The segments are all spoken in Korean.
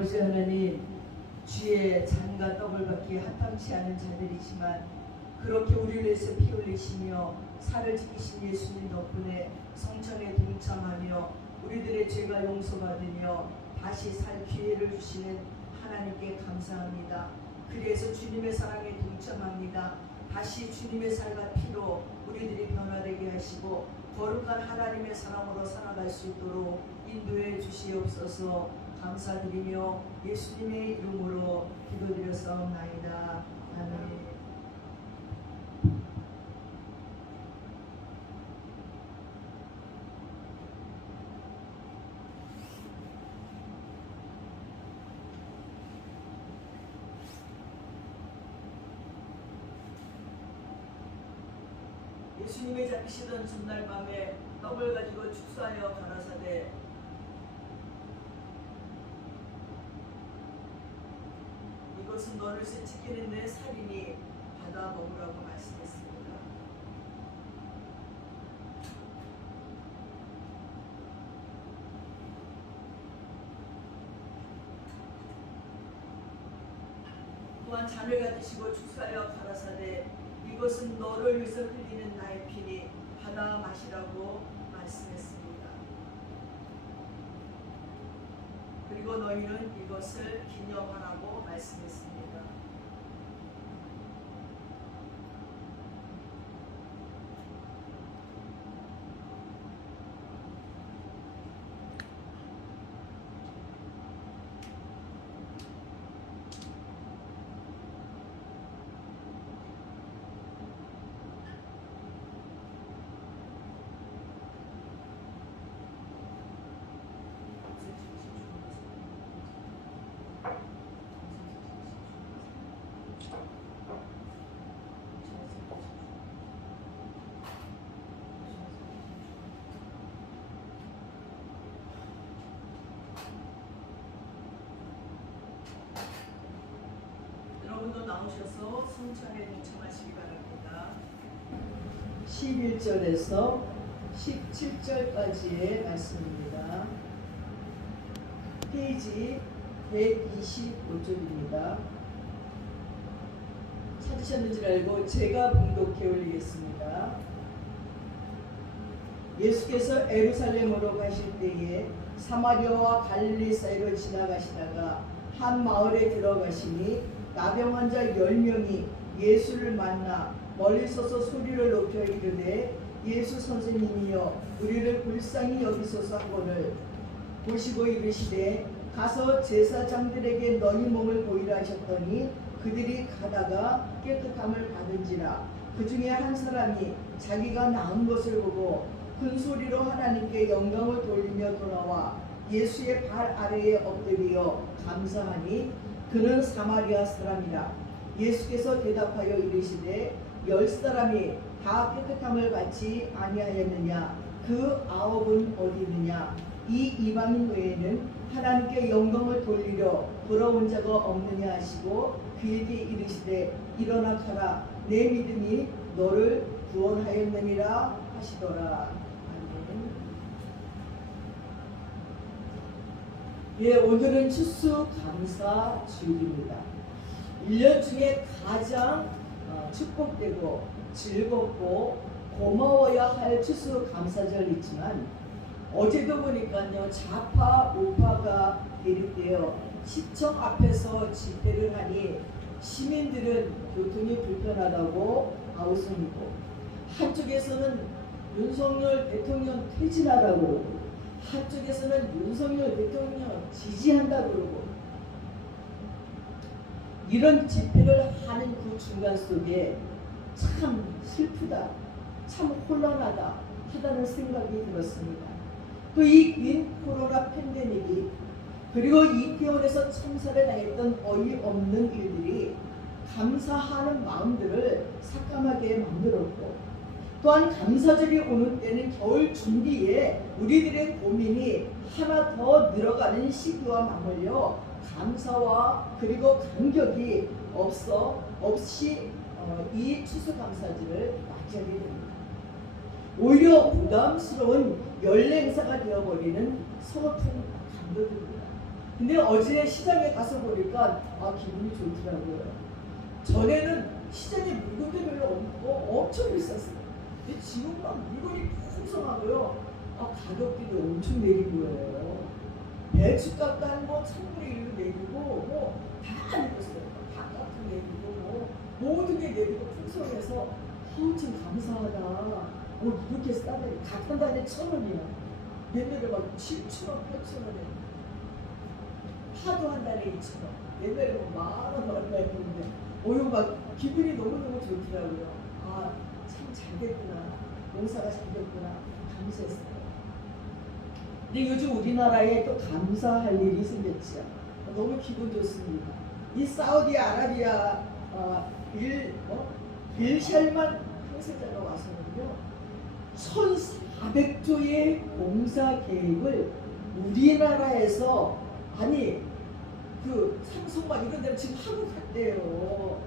아버지 하나님, 주의 잔과 떡을 받기에 합당치 않은 자들이지만 그렇게 우리를 위해서 피 흘리시며 살을 지키신 예수님 덕분에 성천에 동참하며 우리들의 죄가 용서받으며 다시 살 기회를 주시는 하나님께 감사합니다. 그래서 주님의 사랑에 동참합니다. 다시 주님의 살과 피로 우리들이 변화되게 하시고 거룩한 하나님의 사랑으로 살아갈 수 있도록 인도해 주시옵소서. 감사드리며 예수님의 이름으로 기도드렸사옵나이다. 아멘. 예수님이 잡히시던 전날 밤에 떡을 가지고 축사하여 가라사대 이것은 너를 찢기는 내 살이니 받아 먹으라고 말씀했습니다. 또한 잔을 가지시고 축사하여 가라사대 이것은 너를 위해서 흘리는 나의 피니 받아 마시라고 말씀했습니다. 그리고 너희는 이것을 기념하라고 말씀했습니다. 여러분도 나오셔서 성찬에 동참하시기 바랍니다. 11절에서 17절까지의 말씀입니다. 페이지 125쪽입니다. 찾으셨는지 알고 제가 봉독해 올리겠습니다. 예수께서 에루살렘으로 가실 때에 사마리아와 갈릴리 사이로 지나가시다가 한 마을에 들어가시니 나병 환자 10명이 예수를 만나 멀리 서서 소리를 높여 이르되 예수 선생님이여 우리를 불쌍히 여기소서 하거늘 보시고 이르시되 가서 제사장들에게 너희 몸을 보이라 하셨더니 그들이 가다가 깨끗함을 받은지라. 그 중에 한 사람이 자기가 나은 것을 보고 큰 소리로 하나님께 영광을 돌리며 돌아와 예수의 발 아래에 엎드려 감사하니 그는 사마리아 사람이라. 예수께서 대답하여 이르시되 10사람이 다 깨끗함을 받지 아니하였느냐? 그 9은 어디 있느냐? 이 이방인 외에는 하나님께 영광을 돌리려 돌아온 자가 없느냐 하시고 그에게 이르시되 일어나 가라 내 믿음이 너를 구원하였느니라 하시더라. 아멘. 예, 오늘은 추수감사 주일입니다. 1년 중에 가장 축복되고 즐겁고 고마워야 할 추수감사절이지만 어제도 보니까요 좌파 우파가 대립되어 시청 앞에서 집회를 하니 시민들은 교통이 불편하다고 아우성이고 한쪽에서는 윤석열 대통령 퇴진하라고 그러고 한쪽에서는 윤석열 대통령 지지한다고 그러고 이런 집회를 하는 그 중간 속에 참 슬프다, 참 혼란하다 하다는 생각이 들었습니다. 또 이 긴 코로나 팬데믹이 그리고 이태원에서 참사를 당했던 어이없는 일들이 감사하는 마음들을 삭감하게 만들었고 또한 감사절이 오는 때는 겨울 준비에 우리들의 고민이 하나 더 늘어가는 시기와 맞물려 감사와 그리고 감격이 없이 이 추수감사절을 맞이하게 됩니다. 오히려 부담스러운 연례 행사가 되어버리는 서글픈 감격입니다. 근데 어제 시장에 가서 보니까 기분이 좋더라고요. 전에는 시장에 물건도 별로 없고 엄청 비쌌어요. 근데 지금 막 물건이 풍성하고요. 가격들이 엄청 내린 거예요. 배추값도 한뭐 3분의 1로 내리고 다 내렸어요. 밥값도 내리고 모든 게 내리고 풍성해서 참 감사하다. 이렇게 싸다니 같은 단에 1,000원이야. 옛날에 막 7,000원, 8,000원에 파도 한 달에 2,000원. 옛날에 만원 얼마 했는데 이거 막 기분이 너무너무 좋더라고요. 참 잘됐구나. 농사가 잘됐구나. 감사했어요. 근데 요즘 우리나라에 또 감사할 일이 생겼죠. 너무 기분 좋습니다. 이 사우디아라비아 빌샬만 황세자가 와서는요 1,400조의 공사 계획을 우리나라에서 그 삼성 막 이런 데는 지금 하고 갔대요.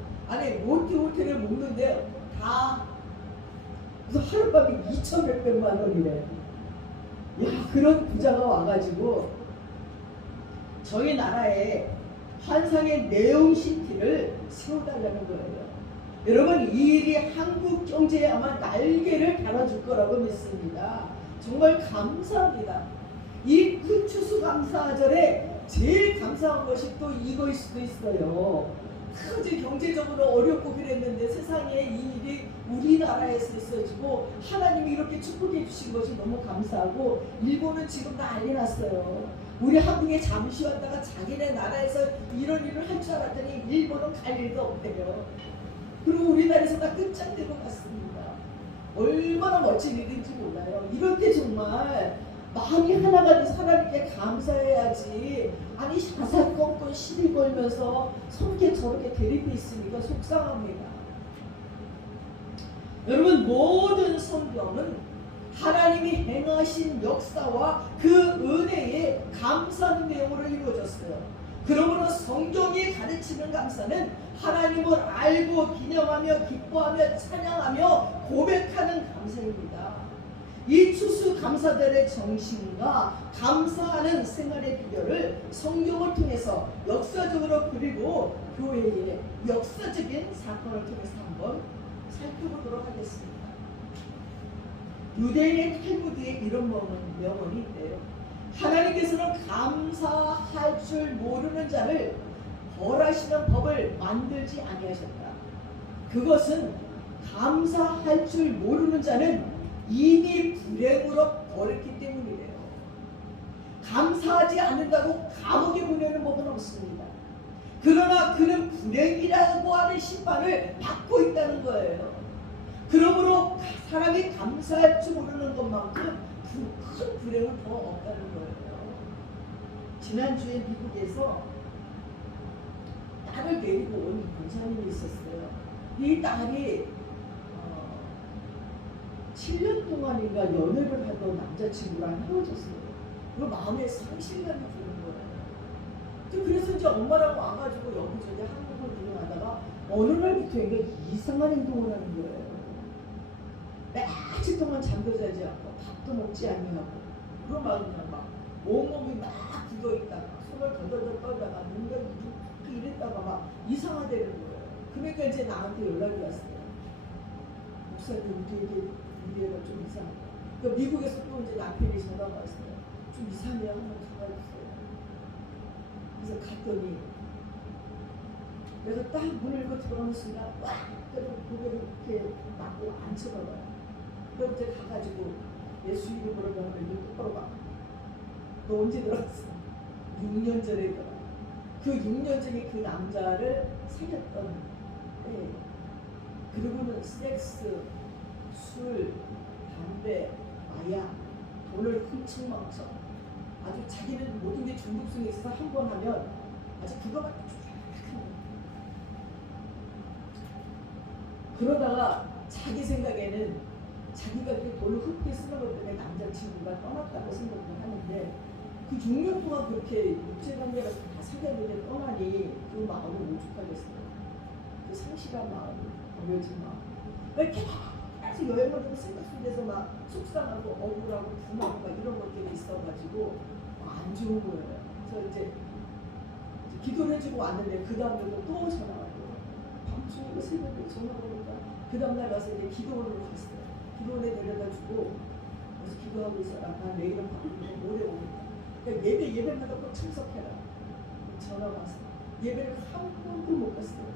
롯데호텔을 먹는데 다 그래서 하룻밤에 2,100만 원이래. 그런 부자가 와가지고 저희 나라에 환상의 네옴시티를 세워달라는 거예요. 여러분 이 일이 한국 경제에 아마 날개를 달아줄 거라고 믿습니다. 정말 감사합니다. 이 추수감사절에 제일 감사한 것이 또 이거일 수도 있어요. 아주 경제적으로 어렵고 그랬는데 세상에 이 일이 우리나라에서 있어지고 하나님이 이렇게 축복해 주신 것이 너무 감사하고 일본은 지금 난리 났어요. 우리 한국에 잠시 왔다가 자기네 나라에서 이런 일을 할 줄 알았더니 일본은 갈 일도 없대요. 그리고 우리나라에서 다 끝장내고 갔습니다. 얼마나 멋진 일인지 몰라요. 이럴 때 정말 마음이 하나가 돼서 하나님께 감사해야지. 사사건건 시비 걸면서 성게 저렇게 대립해 있으니까 속상합니다. 여러분 모든 성경은 하나님이 행하신 역사와 그 은혜에 감사하는 내용으로 이루어졌어요. 그러므로 성경이 가르치는 감사는 하나님을 알고 기념하며 기뻐하며 찬양하며 고백하는 감사입니다. 이 추수감사절의 정신과 감사하는 생활의 비결을 성경을 통해서 역사적으로 그리고 교회의 역사적인 사건을 통해서 한번 살펴보도록 하겠습니다. 유대인의 탈무드에 이런 명언이 있대요. 하나님께서는 감사할 줄 모르는 자를 벌하시는 법을 만들지 아니하셨다. 그것은 감사할 줄 모르는 자는 이미 불행으로 버렸기 때문이래요. 감사하지 않는다고 감옥에 보내는 법은 없습니다. 그러나 그는 불행이라고 하는 심판을 받고 있다는 거예요. 그러므로 사람이 감사할 줄 모르는 것만큼 큰 불행은 더 없다는 거예요. 지난주에 미국에서 딸을 데리고 온 권사님이 있었어요. 이 딸이 7년 동안인가 연애를 하던 남자친구랑 헤어졌어요. 그 마음에 상실감이 드는 거예요. 그래서 이제 엄마랑 와가지고 여기저기 한국을 구경하다가 어느 날부터인가 이상한 행동을 하는 거예요. 며칠 동안 잠도 자지 않고 밥도 먹지 아니하고 그런 마음이야. 막 온몸이 막 굳어있다가 손을 덜덜덜 떨다가 뭔가 이랬다가 막 이상하다는 거예요. 그러니까 이제 나한테 연락이 왔어요. 목사님 우리 애가 좀 이상하다. 그러니까 미국에서 또 이제 남편이 전화가 왔어요. 좀 이상해요. 한번 가봐주세요. 그래서 갔더니 내가 딱 문을 열고 들어가는 순간 꽉 고개를 이렇게 맞고 앉혀봐봐요. 그럼 이제 가가지고 예수 이름으로 하면 눈 똑바로 봐. 너 언제 들어갔어? 6년 전에 들어갔어. 그 6년 전에 그 남자를 사귀었던 그리고는 섹스, 술, 담배, 마약, 돈을 훔쳐망쳐 아주 자기는 모든 게 중독성이 있어서 한 번 하면 아주 그거만 그러다가 자기 생각에는 자기가 그 돈을 흡게 쓰는 것 때문에 남자친구가 떠났다고 생각을 하는데 그 6년 동안 그렇게 육체관계가 다 사귀었는데 떠나니 그 마음을 오죽하겠어요. 그 상실한 마음, 버려진 마음. 왜 계속 여행을 하고 생각 속에서 막 속상하고 억울하고 분하고 막 이런 것들이 있어가지고 안 좋은 거예요. 그래서 이제 기도를 해주고 왔는데 그 다음날도 또 전화 왔고 밤중이고 새벽에 전화 오니까 그 다음날 가서 이제 기도원으로 갔어요. 기도원에 데려다 주고 그래서 기도하고 있어라. 나 내일은 바쁘고 모레 오겠다. 그러니까 예배마다 꼭 참석해라. 전화 왔어. 예배를 한 번도 못 갔어요.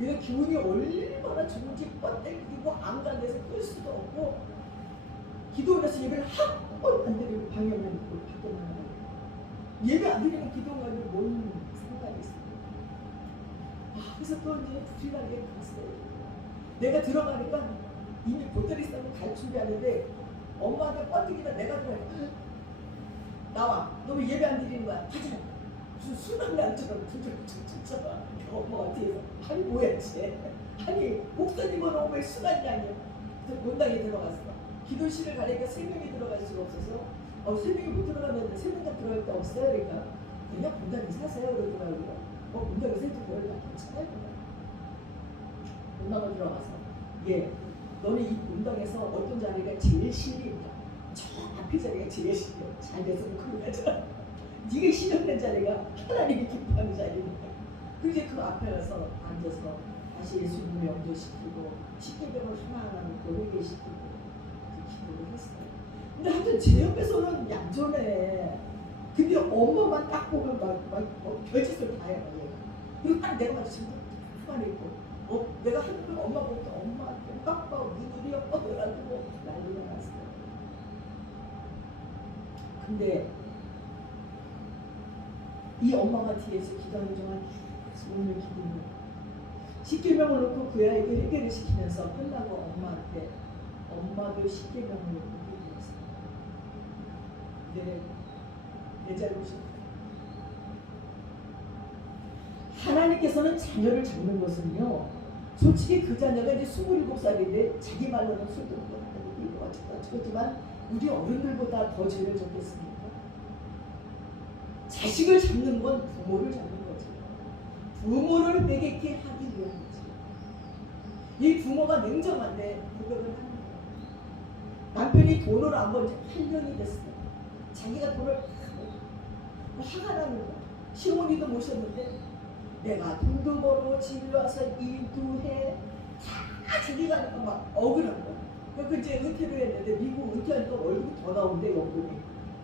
얘가 기분이 얼마나 좋은지 뻗땡기고 안 간 데서 끌 수도 없고 기도원에서 예배를 한 번 안 드리고 방해만 있고 밖에만 하고 예배 안 드리면 기도원과 뭔 상관이 있어요. 그래서 또 이제 불안하게 갔어요. 내가 들어가니까 이미 보따리 싸고 갈 준비하는데 엄마한테 뻗뜨기다 내가 들어가 나와. 너 왜 예배 안 드리는 거야? 가자. 무슨 순환량처럼 두들두들잖아. 엄마가 뒤에서 아니 뭐야 쟤. 아니 목사님은 왜 순환량이야. 그래서 본당에 들어갔어. 기도실을 가니까 3명이 들어갈 수가 없어서 3명이 못 들어가면 3명 다 들어갈 데 없어요. 그러니까 그냥 본당에 사세요. 그러더라고요. 본당에 세트 들어가니까 괜찮아요. 본당을 들어가서 너는 이 본당에서 어떤 자리가 제일 싫으니까 저 앞에 자리가 제일 싫어. 잘 돼서 그거 가자. 네가 싫어하는 자리가 하나님이 기뻐하는 자리니까. 그래서 그 앞에 가서 앉아서 다시 예수님을 명조시키고 십계명을 하나하나 놓고 회개시키고 기도를 했어요. 근데 하여튼 제 옆에서는 얌전해. 근데 엄마만 딱 보면 막 별짓을 다 해요. 얘가. 그리고 딱 내가 마주치면 가만히 있고 내가 하는 걸 엄마 보니까 엄마한테 빡빡 눈물이 빡빡해가지고 난리가 났어요. 근데 이 엄마가 뒤에서 기도하는 동안 계속 오늘 기도를 십계명을 놓고 그 아이에게 회개를 시키면서 끝나고 엄마한테 엄마도 십계명을 놓고 회개했어요. 내 잘못입니다. 하나님께서는 자녀를 잡는 것은요 솔직히 그 자녀가 이제 27살인데 자기 말로는 술도 먹고 하는 어쩌지만 우리 어른들보다 더 죄를 졌겠습니까? 자식을 잡는 건 부모를 잡는 거죠. 부모를 빼겠게 하기 위한 거죠. 이 부모가 냉정한데 고백을 하는 거예요. 남편이 돈을 안 번 지 8년이 됐어요. 자기가 돈을 화가 나는 거야. 시어머니도 모셨는데 내가 돈도 벌어 집에 와서 일도 해. 다 자기가 하니까 막 억울한 거야. 그래서 이제 은퇴를 했는데 미국 은퇴하니까 월급이 더 나오는데 연금이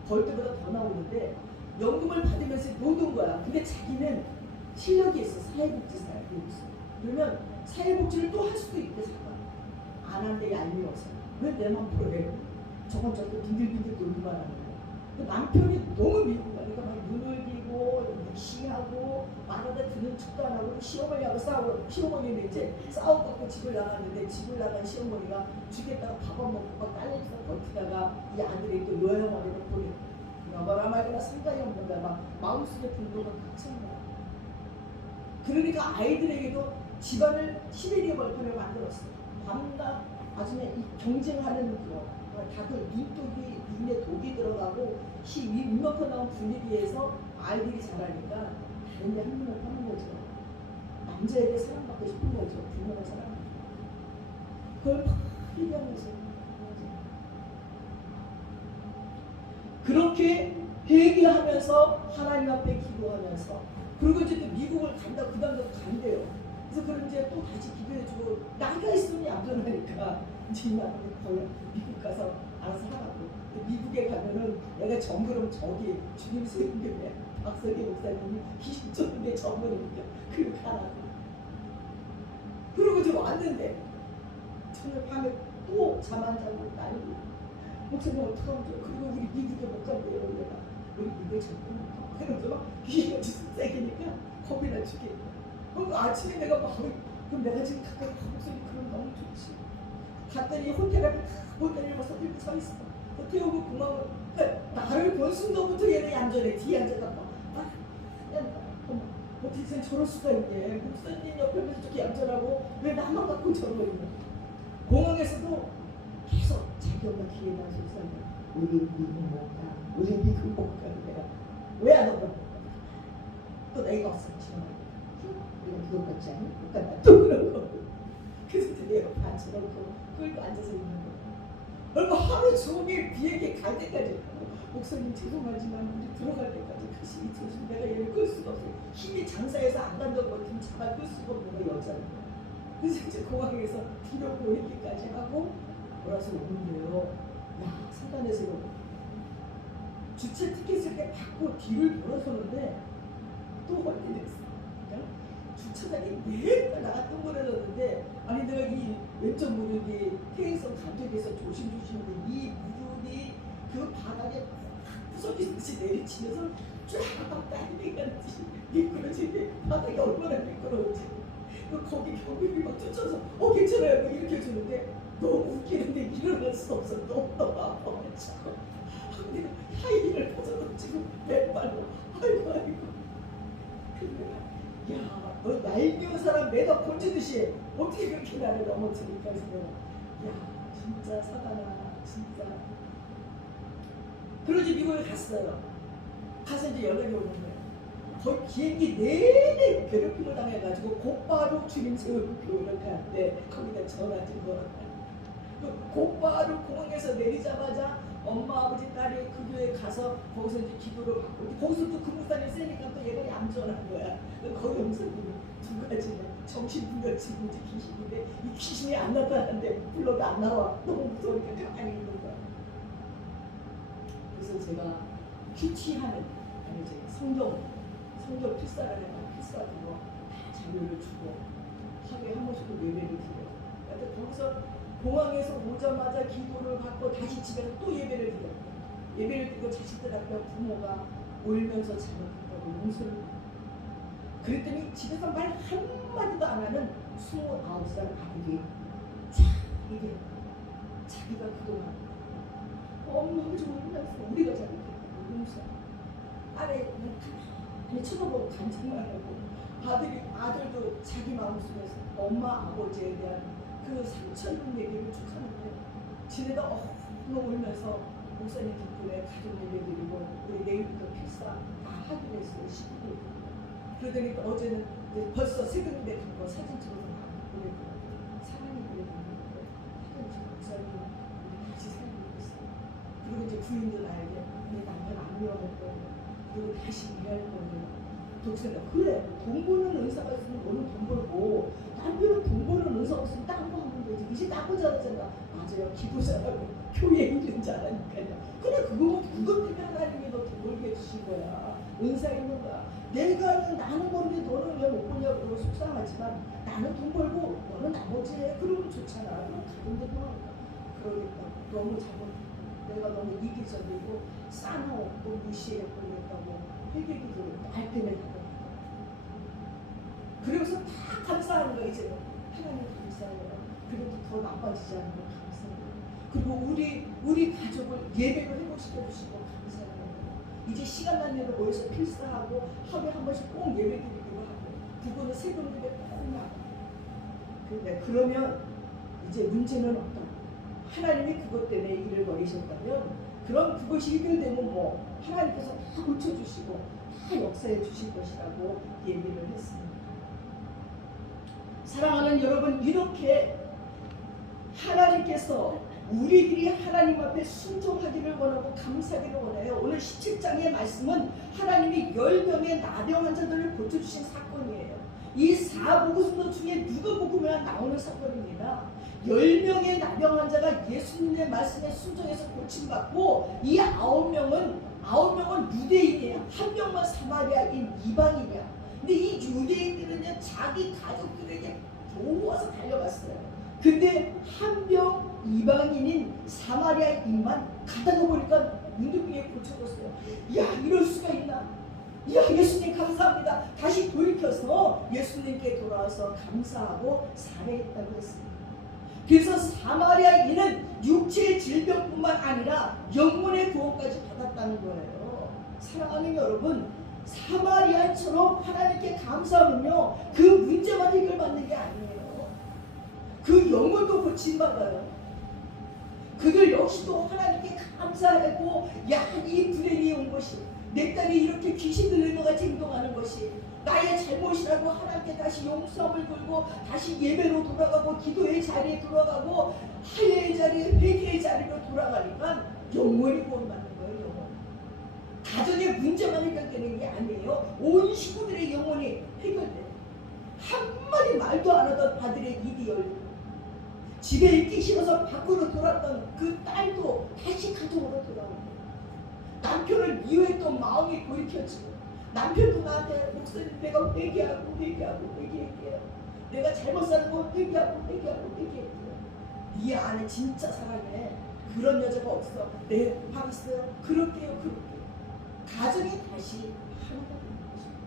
벌 때보다 더 나오는데 연금을 받으면서 못 온 거야. 근데 자기는 실력이 있어. 사회복지사야. 그러면 사회복지를 또 할 수도 있대. 안 하는데 얄미워 없어. 왜 내 맘대로 해? 저건 저건 빙글빙글 돌기만 하는 거야. 남편이 너무 미국 가니까 막 눈을 비고 무시하고 말하다 듣는 척도 안 하고 시어머니하고 싸우고 시어머니는 이제 싸워갖고 집을 나갔는데 집을 나간 시어머니가 죽겠다가 밥 안 먹고 막 딸내미가 버티다가 이 아들이 또 요양원으로 보내. 여봐라 말거나 상관이 없는가 막 마음속에 분노가 갇힌 거야. 그러니까 아이들에게도 집안을 시베리아 벌판을 만들었어. 밤낮 아주 그냥 경쟁하는 거. 다들 눈에 독이 들어가고 위 눈높여 나온 분위기에서 아이들이 자라니까 다른 데 한눈을 파는 거죠. 남자에게 사랑받고 싶은 거죠. 부모가 사랑하는 그걸 막 얘기하면서 그렇게 회개하면서 하나님 앞에 기도하면서 그리고 이제 또 미국을 간다 그 다음에 간대요. 그래서 그럼 이제 또 다시 기도해주고 나이가 있으면 얌전하니까 이제 거의 미국 가서 알아서 하라고. 미국에 가면은 내가 정그럼 저기 주님 스님들의 박석희 목사님이 기술적인 전문이니까 그리고 가라고. 그리고 이제 왔는데 저녁 밤에 또 잠 안 자고 난리. 목사님 어떡하면 좋아. 그리고 우리 미국에 못 간대요. 내가 우리 미국에 전문 그러면서 막 귀가 세기니까 겁이 나주게. 그럼 아침에 내가 막 그럼 내가 지금 가까이 가보니 그럼 너무 좋지. 갔더니 호텔을 벌써 들고 서 있어. 태우고 공항을 나를 본 순간부터 얘는 얌전해. 뒤에 앉아서 어떻게 저럴 수가 있네. 목사님 옆에 저렇게 얌전하고 왜 나만 갖고 저러고 있냐. 공항에서도 계속 자기 엄마 귀에 나서 있었는데 우리 미국 못 가. 우리 미국 못 가. 내가 왜 안 오고 또 내가 없어. 지금 이거 미국 같지 않니? 못 간다. 또 그러고 그래서 내 옆에 앉혀놓고 그걸도 앉아서 있는 거야. 얼마 하루 종일 비행기 갈 때까지 목사님 죄송하지만 우리 들어갈 때까지 가시기 조심. 내가 얘를 끌 수가 없어요. 힘이 장사해서 안 간다고 같으면 잡아 끌 수가 없는 거 여자는. 그래서 이제 공항에서 뒤로 보내기까지 하고 돌아서 오는데요. 야, 사단에서 주차 티켓을 이렇게 받고 뒤를 돌아서는데 또 헐리됐어. 주차장이 매일 나가 동그래졌는데 아니 내가 이 왼쪽 무릎이 퇴행성 간격에서 조심조심인데 이 무릎이 그 바닥에 부서지듯이 내리치면서 쫙 딸리가지 미끄러지는데 바닥이 얼마나 미끄러운지 거기 경비비 막 쫓아서 괜찮아요 이렇게 해주는데 너무 웃기는데 일어날 수 없어. 너무 아파가지고 내가 하이힐을 벗어가지고 맨발로 아이고 야, 너 얄미운 사람 매다 곤지듯이 어떻게 그렇게 나를 넘어뜨릴까 해서 야, 진짜 사단아, 진짜. 그러지 미국에 갔어요. 가서 이제 연락이 오는 거예요. 거의 비행기 내내 괴롭힘을 당해가지고 곧바로 주님 세우고 교회를 가는데 거기다 전화 준 거야. 곧바로 공항에서 내리자마자 엄마, 아버지, 딸이 그 교회에 가서 거기서 이제 기도를 받고 거기서 또 그 목사님이 세니까 또 얘가 얌전한 거야. 거기 목사님이 두 가지는 정신분열증 이제 귀신인데 이 귀신이 안 나타나는데 불러도 안 나와. 너무 무서우니까 가만히 있는 거야. 그래서 제가 QT하는 아니 이제 성경 필사라는 필사 그거 다 자료를 주고 하루에 한 번씩 예배를 드려요. 그러니까 거기서 공항에서 오자마자 기도를 받고 다시 집에서 또 예배를 드려요. 예배를 드리고 자식들 앞에 부모가 울면서 잘못했다고 용서를 그랬더니 집에서 말 한마디도 안 하는 29살 아들이 자 이게 자기가 그동안 엄마가 좀 혼났어. 우리가 잘못했다고 용서 아래 가만히 쳐다보고 간증만 하고 아들도 자기 마음속에서 엄마 아버지에 대한 그 상처 입은 얘기를 쭉 하는데 지네가 너무 울면서 목사님 덕분에 가족 예배 드리고 우리 내일부터 필사 다 하기로 했어요. 19일. 그러더니 어제는 벌써 새벽 예배 간거 사진 찍어서 막 보내고 사랑이 보내고 목사님 우리 같이 살고 있어요. 그리고 이제 부인도 나에게 내 남편 안 미워할 거예요. 그리고 다시 일할 거예요. 독생자 그래 돈 버는 의사가 있으면 너는 돈 벌고 남편은 돈 버는 의사가 있으면 딴 거 하면 되지. 이제 딴 거 잘하잖아. 맞아요. 기도 잘하고 교회 일은 잘하니까요. 그래 그것 때문에 하나님이 너 돈 벌게 해주신 거야. 은사 있는 거야. 나는 버는데 너는 왜 못 버냐고 속상하지만 나는 돈 벌고 너는 나머지 해. 그러면 좋잖아. 그럼 가정도 통하니까. 그러니까 너무 내가 너무 이기적이고 싸놓고 무시해버렸다고 회개기도 할 때는 그러면서 다 감사하는 거야. 이제 하나님 감사해요. 그래도 더 나빠지지 않는 거 감사해요. 그리고 우리 가족을 예배로 회복시켜 주시고 감사해요. 이제 시간 난 대로 모여서 필사하고 하루에 한 번씩 꼭 예배 드리기로 하고 그거는 세금 예배 꼭 나가. 근데 그러면 이제 문제는 어떤 하나님이 그것 때문에 일을 벌이셨다면 그럼 그것이 해결되면 뭐 하나님께서 다 고쳐주시고 다 역사해 주실 것이라고 얘기를 했습니다. 사랑하는 여러분, 이렇게 하나님께서 우리들이 하나님 앞에 순종하기를 원하고 감사하기를 원해요. 오늘 17장의 말씀은 하나님이 10명의 나병 환자들을 고쳐주신 사건이에요. 이 사복음서 중에 누가복음에 나오는 사건입니다. 10명의 나병 환자가 예수님의 말씀에 순종해서 고침받고 이 9명은 유대인이에요. 한 명만 사마리아인 이방인이야. 근데 이 유대인들은요 자기 가족들에게 도와서 달려갔어요. 근데 한 명 이방인인 사마리아인만 가다가 보니까 문득이에 고쳐졌어요. 야 이럴 수가 있나? 야 예수님 감사합니다. 다시 돌이켜서 예수님께 돌아와서 감사하고 살해했다고 했습니다. 그래서 사마리아인은 육체의 질병뿐만 아니라 영혼의 구원까지 받았다는 거예요. 사랑하는 여러분, 사마리아인처럼 하나님께 감사하면요 그 문제만 해결받는 게 아니에요. 그 영혼도 고침받아요. 그들 역시도 하나님께 감사하고 야 이 불행이 온 것이 내 딸이 이렇게 귀신 들린 것 같이 행동하는 것이 나의 잘못이라고 하나님께 다시 용서함을 걸고 다시 예배로 돌아가고 기도의 자리에 돌아가고 하야의 자리에 회개의 자리로 돌아가니까 영원히 구원받는 거예요. 영원. 가정의 문제만 해결되는 게 아니에요. 온 식구들의 영혼이 해결돼요. 한마디 말도 안 하던 아들의 입이 열리고 집에 있기 싫어서 밖으로 돌았던 그 딸도 다시 가정으로 돌아오고 남편을 미워했던 마음이 돌이켜지고 남편도 나한테 목사님 내가 회개하고 회개해요. 내가 잘못 사는 거 회개하고 회개해요. 네 안에 진짜 사랑해. 그런 여자가 없어. 네 알았어요. 그럴게요. 가정이 다시 하나가 되는 것입니다.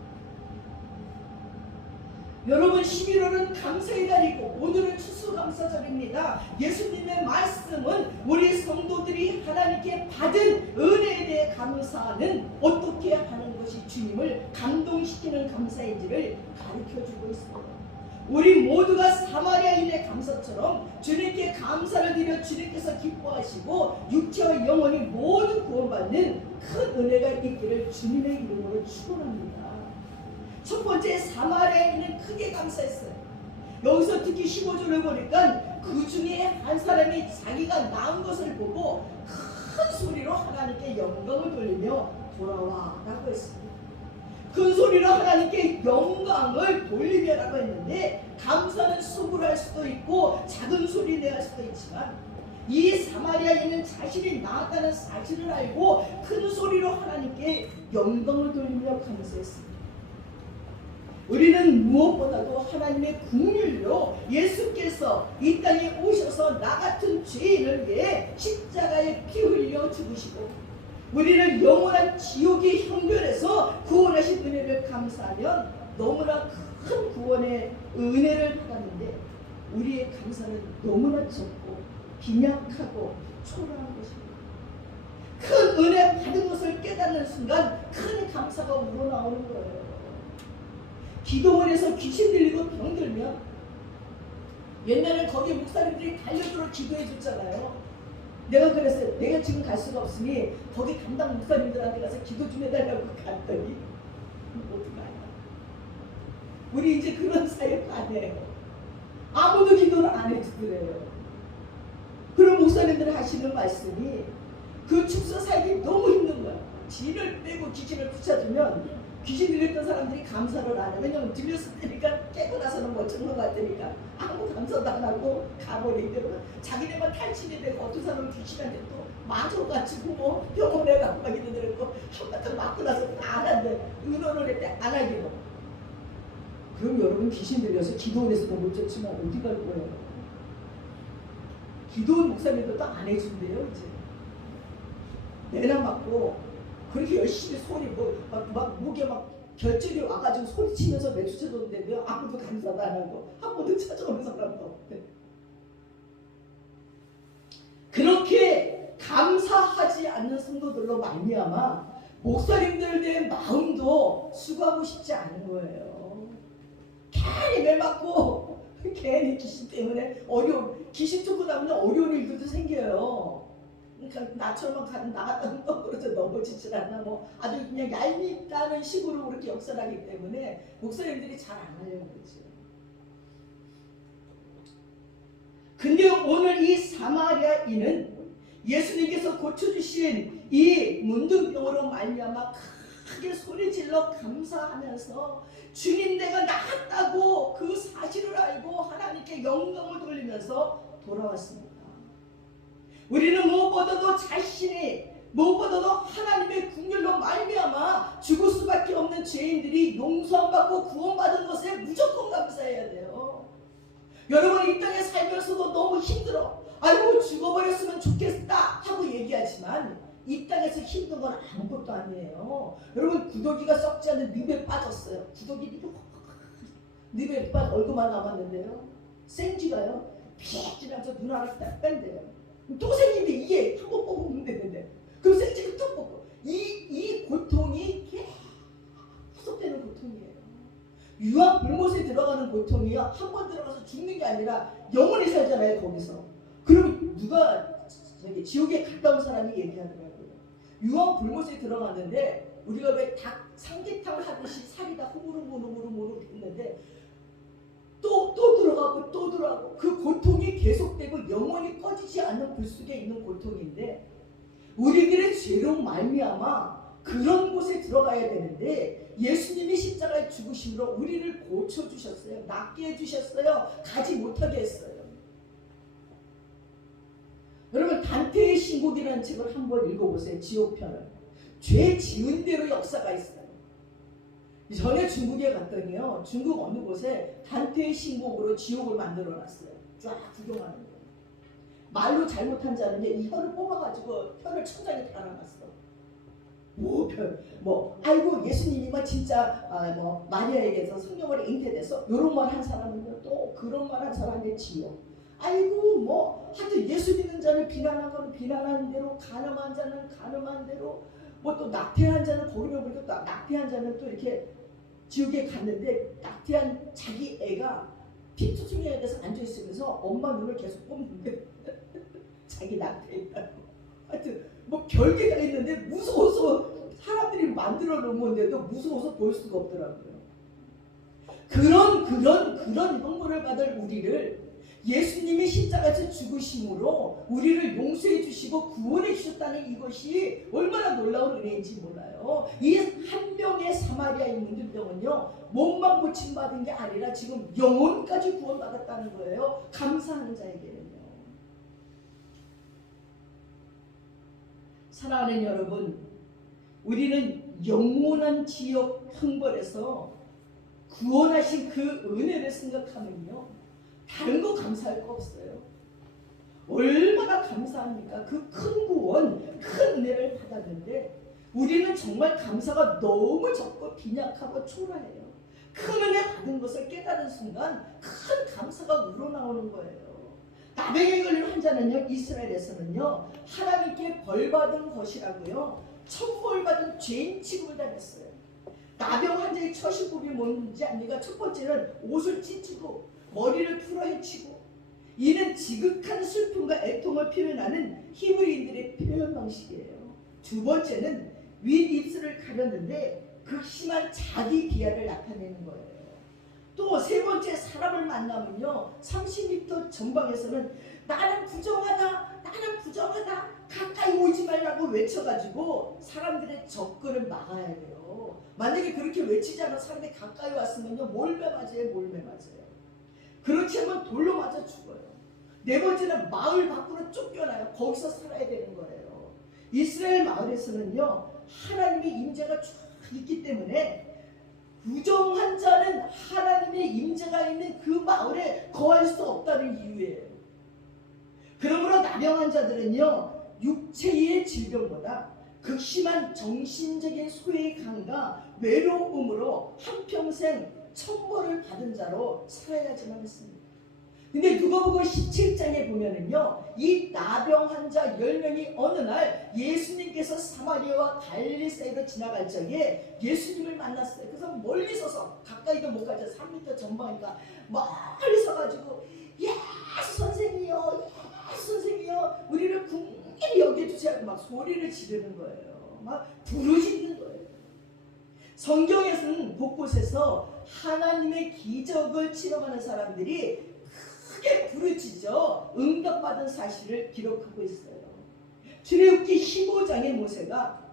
여러분 11월은 감사의 달이고 오늘은 추수감사절입니다. 예수님의 말씀은 우리 성도들이 하나님께 받은 은혜에 대해 감사하는 어떻게 하는 것이 주님을 감동시키는 감사인지를 가르쳐주고 있습니다. 우리 모두가 사마리아인의 감사처럼 주님께 감사를 드려 주님께서 기뻐하시고 육체와 영혼이 모두 구원받는 큰 은혜가 있기를 주님의 이름으로 축원합니다. 첫 번째 사마리아인은 크게 감사했어요. 여기서 특히 15절을 보니까 그 중에 한 사람이 자기가 낳은 것을 보고 큰 소리로 하나님께 영광을 돌리며 돌아와 라고 했습니다. 큰 소리로 하나님께 영광을 돌리며라고 했는데 감사는 속으로 할 수도 있고 작은 소리 내야 할 수도 있지만 이 사마리아인은 자신이 낳았다는 사실을 알고 큰 소리로 하나님께 영광을 돌리며 감사했습니다. 우리는 무엇보다도 하나님의 긍휼로 예수께서 이 땅에 오셔서 나 같은 죄인을 위해 십자가에 피 흘려 죽으시고 우리를 영원한 지옥의 형벌에서 구원하신 은혜를 감사하면 너무나 큰 구원의 은혜를 받았는데 우리의 감사는 너무나 적고 빈약하고 초라한 것입니다. 큰 은혜 받은 것을 깨닫는 순간 큰 감사가 우러나오는 거예요. 기도원에서 귀신 들리고 병들면 옛날에 거기 목사님들이 달려들어 기도해 줬잖아요. 내가 그랬어요. 내가 지금 갈 수가 없으니 거기 담당 목사님들한테 가서 기도 좀 해달라고 갔더니 어떡하냐. 우리 이제 그런 사역 안 해요. 아무도 기도를 안 해주더래요. 그런 목사님들 하시는 말씀이 그 축소 사역이 너무 힘든 거야. 진을 빼고 귀신을 붙여주면 귀신 들렸던 사람들이 감사를 안 해. 왜냐면 들렸을 때니까 깨고 나서는 멋진 것 같으니까 아무 감사도 안 하고 가버리기 때문에 자기네만 탈취이 되고 어떤 사람은 귀신한테 또 맞아가지고 뭐 병원에 가고 막 이러더라고. 한바탕 맞고 나서 안 한대. 의논을 했대. 안 하기로. 그럼 여러분 귀신 들려서 기도원에서도 못 줬지만 어디 갈 거예요? 기도원 목사님도 또 안 해준대요 이제. 내나 맞고 그렇게 열심히 소리 막 목에 막 결절이 와가지고 소리치면서 맥주 쳐줬는데 아무도 감사도 안 하고 한 번도 찾아오는 사람도 없대. 그렇게 감사하지 않는 성도들로 말미암아 목사님들의 마음도 수고하고 싶지 않은 거예요. 괜히 매 맞고 괜히 귀신 때문에 귀신 쫓고 나면 어려운 일들도 생겨요. 그러니까 나처럼 나갔다는 거꾸로서 넘어지질 않나 뭐 아주 그냥 얄밉다는 식으로 그렇게 역설하기 때문에 목사님들이 잘 안 하려고 그러죠. 근데 오늘 이 사마리아인은 예수님께서 고쳐주신 이 문둥병으로 말미암아 크게 소리질러 감사하면서 주님 내가 나았다고 그 사실을 알고 하나님께 영광을 돌리면서 돌아왔습니다. 우리는 무엇보다도 하나님의 긍휼로 말미암아 죽을 수밖에 없는 죄인들이 용서받고 구원받은 것에 무조건 감사해야 돼요. 여러분 이 땅에 살면서도 너무 힘들어. 아이고 죽어버렸으면 좋겠다 하고 얘기하지만 이 땅에서 힘든 건 아무것도 아니에요. 여러분 구더기가 썩지 않는 늪에 빠졌어요. 구더기 늪에 빠져 얼굴만 남았는데요. 생쥐가요 피지나서 눈 하나 딱 뺀대요. 또 생기는데 이게 한 번 뽑으면 되는데 그럼 생쥐가 또 뽑고 이 고통이 계속되는 고통이에요. 유황 불못에 들어가는 고통이요 한 번 들어가서 죽는 게 아니라 영원히 살잖아요. 거기서. 그럼 누가 지옥에 가까운 사람이 얘기하더라고요. 유황 불못에 들어갔는데 우리가 왜 닭 삼계탕 하듯이 살이 다 흐무룩흐무룩 했는데 또 들어가고 또 들어가고 그 고통이 계속되고 영원히 꺼지지 않는 불 속에 있는 고통인데 우리들의 죄로 말미암아 그런 곳에 들어가야 되는데 예수님이 십자가에 죽으심으로 우리를 고쳐주셨어요. 낫게 해주셨어요. 가지 못하게 했어요. 여러분 단테의 신곡이라는 책을 한번 읽어보세요. 지옥편을. 죄 지은 대로 역사가 있어요. 전에 중국에 갔더니요. 중국 어느 곳에 단테의 신곡으로 지옥을 만들어놨어요. 쫙 구경하는 거예요. 말로 잘못한 자는 이 혀를 뽑아가지고 혀를 천장에 달아놨어. 아이고 예수님이만 진짜 마리아에게서 성령으로 잉태돼서 요런 말 한 사람은요 또 그런 말 한 사람의 지옥. 아이고 하여튼 예수 믿는 자를 비난한 건 비난하는 대로, 간음한 자는 간음한 대로, 또 낙태한 자는 거기로 보니까 낙태한 자는 또 이렇게 지옥에 갔는데 낙태한 자기 애가 피투성이에 대해서 앉아있으면서 엄마 눈을 계속 뽑는데 자기 낙태했다고. 하여튼 별게 다 있는데 무서워서 사람들이 만들어 놓은 건데도 무서워서 볼 수가 없더라고요. 그런 형벌을 받을 우리를 예수님이 십자가에서 죽으심으로 우리를 용서해 주시고 구원해 주셨다는 이것이 얼마나 놀라운 은혜인지 몰라요. 이 한 명의 사마리아 인문들병은요 몸만 고침받은 게 아니라 지금 영혼까지 구원받았다는 거예요. 감사하는 자에게는요. 사랑하는 여러분, 우리는 영원한 지옥 형벌에서 구원하신 그 은혜를 생각하면요 다른 거 감사할 거 없어요. 얼마나 감사합니까? 그 큰 구원, 큰 은혜를 받았는데 우리는 정말 감사가 너무 적고 빈약하고 초라해요. 큰 은혜 받은 것을 깨달은 순간 큰 감사가 우러나오는 거예요. 나병에 걸린 환자는요 이스라엘에서는요 하나님께 벌받은 것이라고요 천벌받은 죄인 취급을 당했어요. 나병 환자의 처신법이 뭔지 압니까? 첫 번째는 옷을 찢고 머리를 풀어 헤치고, 이는 지극한 슬픔과 애통을 표현하는 히브리인들의 표현 방식이에요. 두 번째는 윗입술을 가렸는데 극심한 자기 비하를 나타내는 거예요. 또 세 번째 사람을 만나면요 30m 전방에서는 나는 부정하다, 나는 부정하다, 가까이 오지 말라고 외쳐가지고 사람들의 접근을 막아야 돼요. 만약에 그렇게 외치지 않아 사람들이 가까이 왔으면요 몰매 맞아요. 몰매 맞아요. 그렇지 않으면 돌로 맞아 죽어요. 네 번째는 마을 밖으로 쫓겨나요. 거기서 살아야 되는 거예요. 이스라엘 마을에서는요 하나님의 임재가 쫙 있기 때문에 부정한 자는 하나님의 임재가 있는 그 마을에 거할 수 없다는 이유예요. 그러므로 나병한 자들은요 육체의 질병보다 극심한 정신적인 소외감과 외로움으로 한평생 천벌을 받은 자로 살아야지만 했습니다. 근데 누가복음 17장에 보면은요 이 나병 환자 10명이 어느 날 예수님께서 사마리아와 갈릴리 사이로 지나갈 적에 예수님을 만났어요. 그래서 멀리 서서 가까이도 못 가죠. 3m 전방이니까 멀리 서가지고 예수 선생이요, 예수 선생이요, 우리를 궁일히 여겨주세요 막 소리를 지르는 거예요. 막 부르짖는 거예요. 성경에서는 곳곳에서 하나님의 기적을 체험하는 사람들이 크게 부르짖어 응답받은 사실을 기록하고 있어요. 출애굽기 15장의 모세가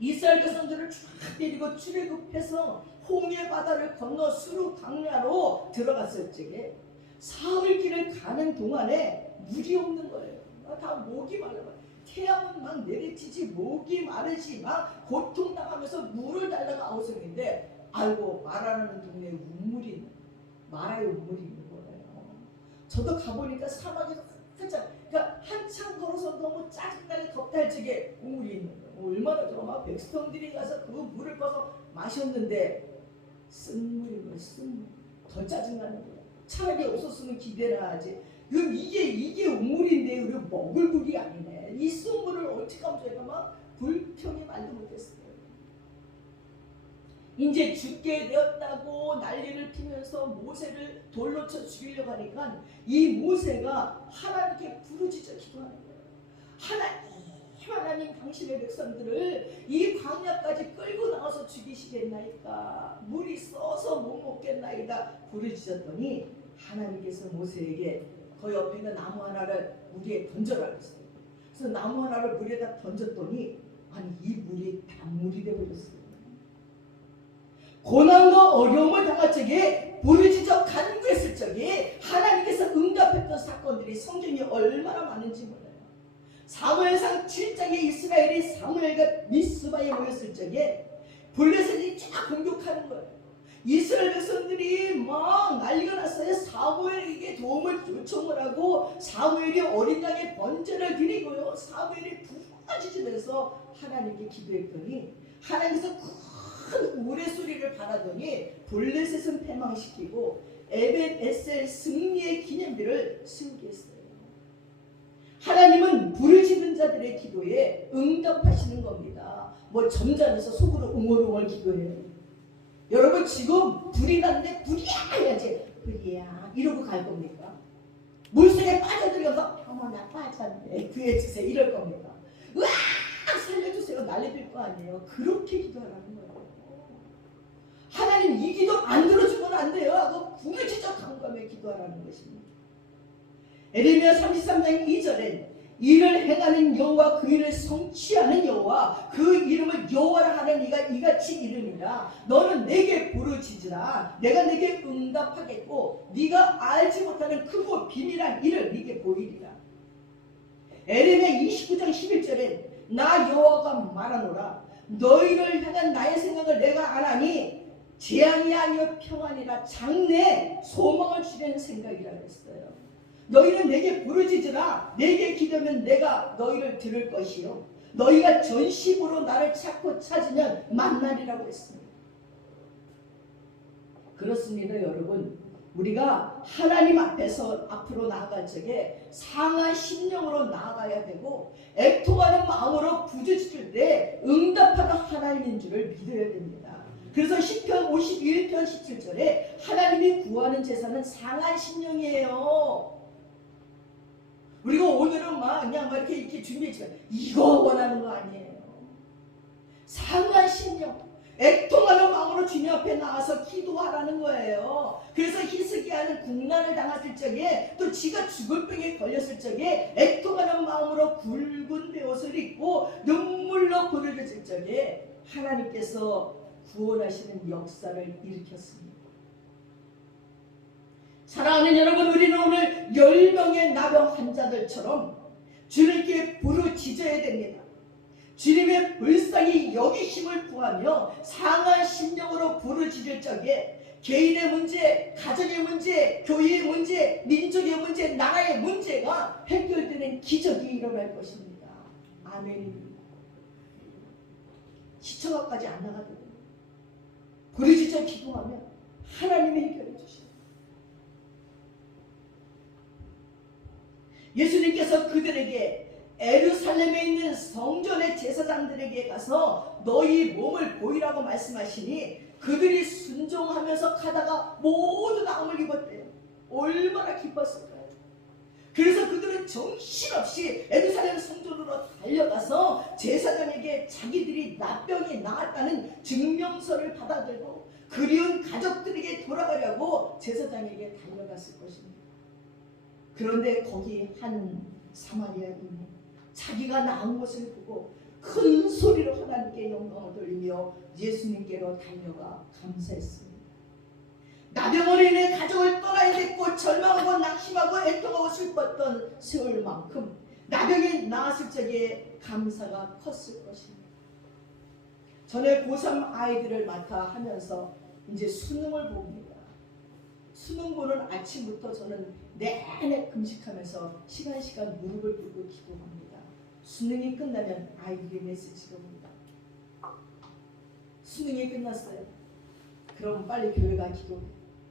이스라엘 백성들을 쫙 데리고 출애굽해서 홍해 바다를 건너 수르 강야로 들어갔을 적에 사흘길을 가는 동안에 물이 없는 거예요. 다 목이 말라요. 태양은 막 내리치지 목이 마르지 막 고통당하면서 물을 달라고 아우성인데 아이고 말하는 동네에 우물이 마라의 우물이 있는 거예요. 저도 가보니까 사막에서 한참 걸어서 너무 짜증나게 덥다 할 적에 우물이 있는 거예요. 얼마나 좋아. 막 백성들이 가서 그 물을 퍼서 마셨는데 쓴물인 거예요. 쓴물. 더 짜증나는 거예요. 차라리 없었으면 기대나 하지. 그럼 이게 우물인데 우리 먹을 물이 아니네. 이 쓴물을 어떻게 하면 저희가 막 불평이 말도 못했어요. 이제 죽게 되었다고 난리를 피면서 모세를 돌로 쳐 죽이려고 하니까 이 모세가 하나님께 부르짖어 기도하는 거예요. 하나님, 하나님 당신의 백성들을 이 광야까지 끌고 나가서 죽이시겠나이까? 물이 써서 못 먹겠나이다 부르짖었더니 하나님께서 모세에게 그 옆에 있는 나무 하나를 물 위에 던져라 그랬어요. 그래서 나무 하나를 물에다 던졌더니 아니 이 물이 단물이 되어버렸어요. 고난과 어려움을 당할 적에 부르짖어 간구했을 적에 하나님께서 응답했던 사건들이 성경에 얼마나 많은지 몰라요. 사무엘상 7장에 이스라엘이 사무엘과 미스바에 모였을 적에 블레셋이 쫙 공격하는 거예요. 이스라엘 백성들이 막 난리가 났어요. 사무엘에게 도움을 요청을 하고 사무엘이 어린 양의 번제를 드리고요. 사무엘이 부르짖으면서 하나님께 기도했더니 하나님께서 큰 우레소리를 바라더니 블레셋은 패망시키고 에벳에셀 승리의 기념비를 세우게 했어요. 하나님은 부르짖는 자들의 기도에 응답하시는 겁니다. 뭐 점잖아서 속으로 웅얼웅얼 기도해요. 여러분 지금 불이 났는데 불이야 해야지. 불이야 이러고 갈 겁니까? 물속에 빠져들어서 어머 나 빠졌네 구해주세요 이럴 겁니다. 으악 살려주세요 난리될 거 아니에요. 그렇게 기도하라는 거예요. 하나님 이 기도 안 들어주면 안 돼요 하고 부르짖어 간구하며 기도하라는 것입니다. 에레미야 33장 2절엔 이를 행하는 여호와 그 일을 성취하는 여호와 그 이름을 여호와라 하는 이가 이같이 이름이라. 너는 내게 부르짖으라 내가 내게 응답하겠고 네가 알지 못하는 크고 비밀한 일을 네게 보이리라. 에레미야 29장 11절엔 나 여호와가 말하노라 너희를 향한 나의 생각을 내가 아나니 재앙이 아니요 평안이라 장래에 소망을 주려는 생각이라 했어요. 너희는 내게 부르짖으라 내게 기도하면 내가 너희를 들을 것이요 너희가 전심으로 나를 찾고 찾으면 만나리라고 했습니다. 그렇습니다 여러분. 우리가 하나님 앞에서 앞으로 나아갈 적에 상한 심령으로 나아가야 되고 애통하는 마음으로 부르짖을 때 응답하는 하나님인 줄을 믿어야 됩니다. 그래서 시편 51편 17절에 하나님이 구하는 제사는 상한 심령이에요. 우리가 오늘은 그냥 이렇게 준비했지만 이거 원하는 거 아니에요. 상한 심령, 애통하는 마음으로 주님 앞에 나와서 기도하라는 거예요. 그래서 히스기야는 국난을 당했을 적에 또 지가 죽을 병에 걸렸을 적에 애통하는 마음으로 굵은 베옷을 입고 눈물로 부르짖을 적에 하나님께서 구원하시는 역사를 일으켰습니다. 사랑하는 여러분, 우리는 오늘 10명의 나병 환자들처럼 주님께 부르짖어야 됩니다. 주님의 불쌍히 여기심을 구하며 상한 심령으로 부르짖을 적에 개인의 문제, 가정의 문제, 교회의 문제, 민족의 문제, 나라의 문제가 해결되는 기적이 일어날 것입니다. 아멘입니다. 시청각까지 안 나가도 부르짖어 기도하면 하나님이 해결해 주십니다. 예수님께서 그들에게 에루살렘에 있는 성전의 제사장들에게 가서 너희 몸을 보이라고 말씀하시니 그들이 순종하면서 가다가 모두 나음을 입었대요. 얼마나 기뻤을까요? 그래서 그들은 정신없이 에루살렘 성전으로 달려가서 제사장에게 자기들이 나병이 나았다는 증명서를 받아들고 그리운 가족들에게 돌아가려고 제사장에게 달려갔을 것입니다. 그런데 거기 한 사마리아인이 자기가 나은 것을 보고 큰 소리로 하나님께 영광을 돌리며 예수님께로 달려가 감사했습니다. 나병으로 인해 가족을 떠나야 됐고 절망하고 낙심하고 애통하고 슬펐던 세월만큼 나병이 나았을 적에 감사가 컸을 것입니다. 전에 고3 아이들을 맡아 하면서 이제 수능을 봅니다. 수능 보는 아침부터 저는 내내 금식하면서 시간 무릎을 꿇고 기도합니다. 수능이 끝나면 아이들이 메시지가 옵니다. 수능이 끝났어요. 그럼 빨리 교회 가기도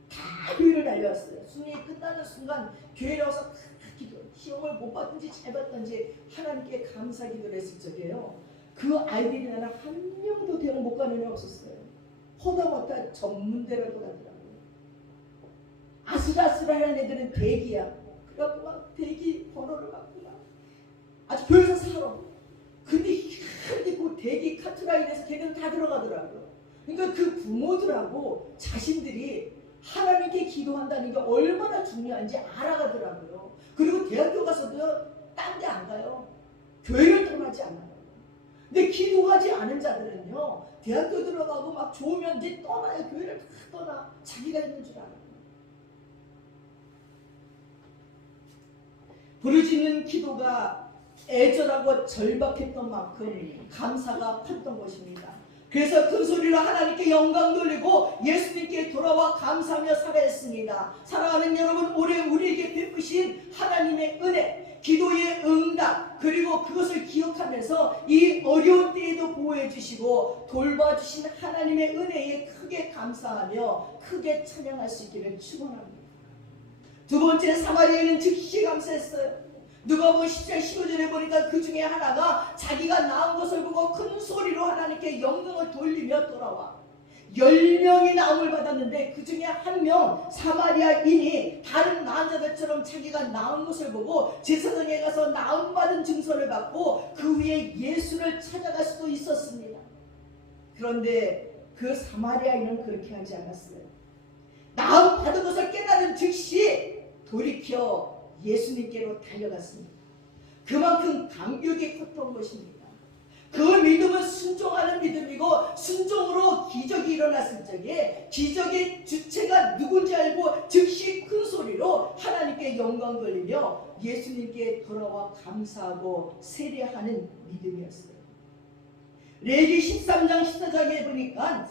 다 교회를 달려왔어요. 수능이 끝나는 순간 교회에 와서 다 기도, 시험을 못 받든지 잘 받든지 하나님께 감사 기도를 했을 적이에요. 그 아이들이 나는 한 명도 대학 못 가는 애 없었어요. 허다못해 전문대라도 가더라고요. 아슬아슬한 애들은 대기야. 그래갖고 막 대기 번호를 갖고 막 아주 별서 살아. 근데 이렇게 그 대기 카트라인에서 걔들은 다 들어가더라고요. 그러니까 그 부모들하고 자신들이 하나님께 기도한다는 게 얼마나 중요한지 알아가더라고요. 그리고 대학교 가서도 딴 데 안 가요. 교회를 떠나지 않아요. 근데 기도하지 않은 자들은요, 대학교 들어가고 막 좋으면 이제 떠나요. 교회를 다 떠나. 자기가 있는 줄 알아요. 부르짖는 기도가 애절하고 절박했던 만큼 감사가 컸던 것입니다. 그래서 큰 소리로 하나님께 영광 돌리고 예수님께 돌아와 감사하며 살아했습니다. 사랑하는 여러분, 올해 우리에게 베푸신 하나님의 은혜, 기도의 응답, 그리고 그것을 기억하면서 이 어려운 때에도 보호해 주시고 돌봐주신 하나님의 은혜에 크게 감사하며 크게 찬양할 수 있기를 축원합니다. 두 번째, 사마리아인은 즉시 감사했어요. 누가복음 10장 15절에 보니까 그 중에 하나가 자기가 낳은 것을 보고 큰 소리로 하나님께 영광을 돌리며 돌아와 10명이 나음을 받았는데 그 중에 한 명 사마리아인이 다른 낳은 자들처럼 자기가 낳은 것을 보고 제사장에 가서 나음 받은 증서를 받고 그 위에 예수를 찾아갈 수도 있었습니다. 그런데 그 사마리아인은 그렇게 하지 않았어요. 나음 받은 것을 깨달은 즉시 돌이켜 예수님께로 달려갔습니다. 그만큼 감격이 컸던 것입니다. 그 믿음은 순종하는 믿음이고 순종으로 기적이 일어났을 적에 기적의 주체가 누군지 알고 즉시 큰 소리로 하나님께 영광 돌리며 예수님께 돌아와 감사하고 세례하는 믿음이었어요. 레위기 13장 14절에 보니까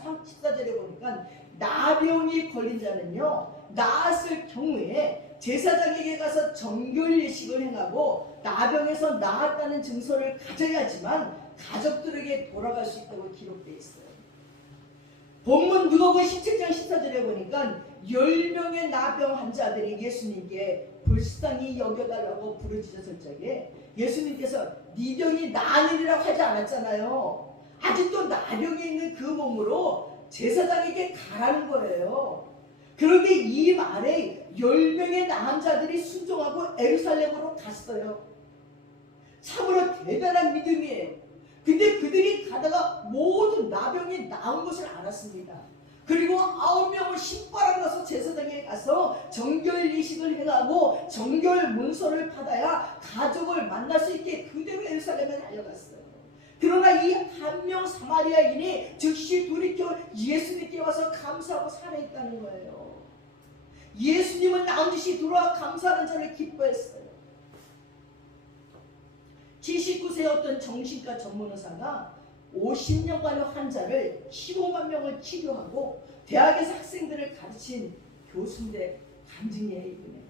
나병이 걸린 자는요, 나았을 경우에 제사장에게 가서 정결 예식을 행하고 나병에서 나았다는 증서를 가져야지만 가족들에게 돌아갈 수 있다고 기록되어 있어요. 본문 누가복음 17장 14절에 보니까 10명의 나병 환자들이 예수님께 불쌍히 여겨달라고 부르짖었을 적에 예수님께서 네 병이 나으리라고 하지 않았잖아요. 아직도 나병에 있는 그 몸으로 제사장에게 가라는 거예요. 그런데 이 말에 10명의 나은 자들이 순종하고 예루살렘으로 갔어요. 참으로 대단한 믿음이에요. 근데 그들이 가다가 모든 나병이 나은 것을 알았습니다. 그리고 9명을 신바람 가서 제사장에 가서 정결 예식을 행하고 정결 문서를 받아야 가족을 만날 수 있게 그대로 예루살렘에 달려갔어요. 그러나 이 한 명 사마리아인이 즉시 돌이켜 예수님께 와서 감사하고 살아있다는 거예요. 예수님은 나은 듯이 돌아와 감사하는 자를 기뻐했어요. 79세 어떤 정신과 전문 의사가 50년간의 환자를 15만 명을 치료하고 대학에서 학생들을 가르친 교수인데 간증이에요. 이분이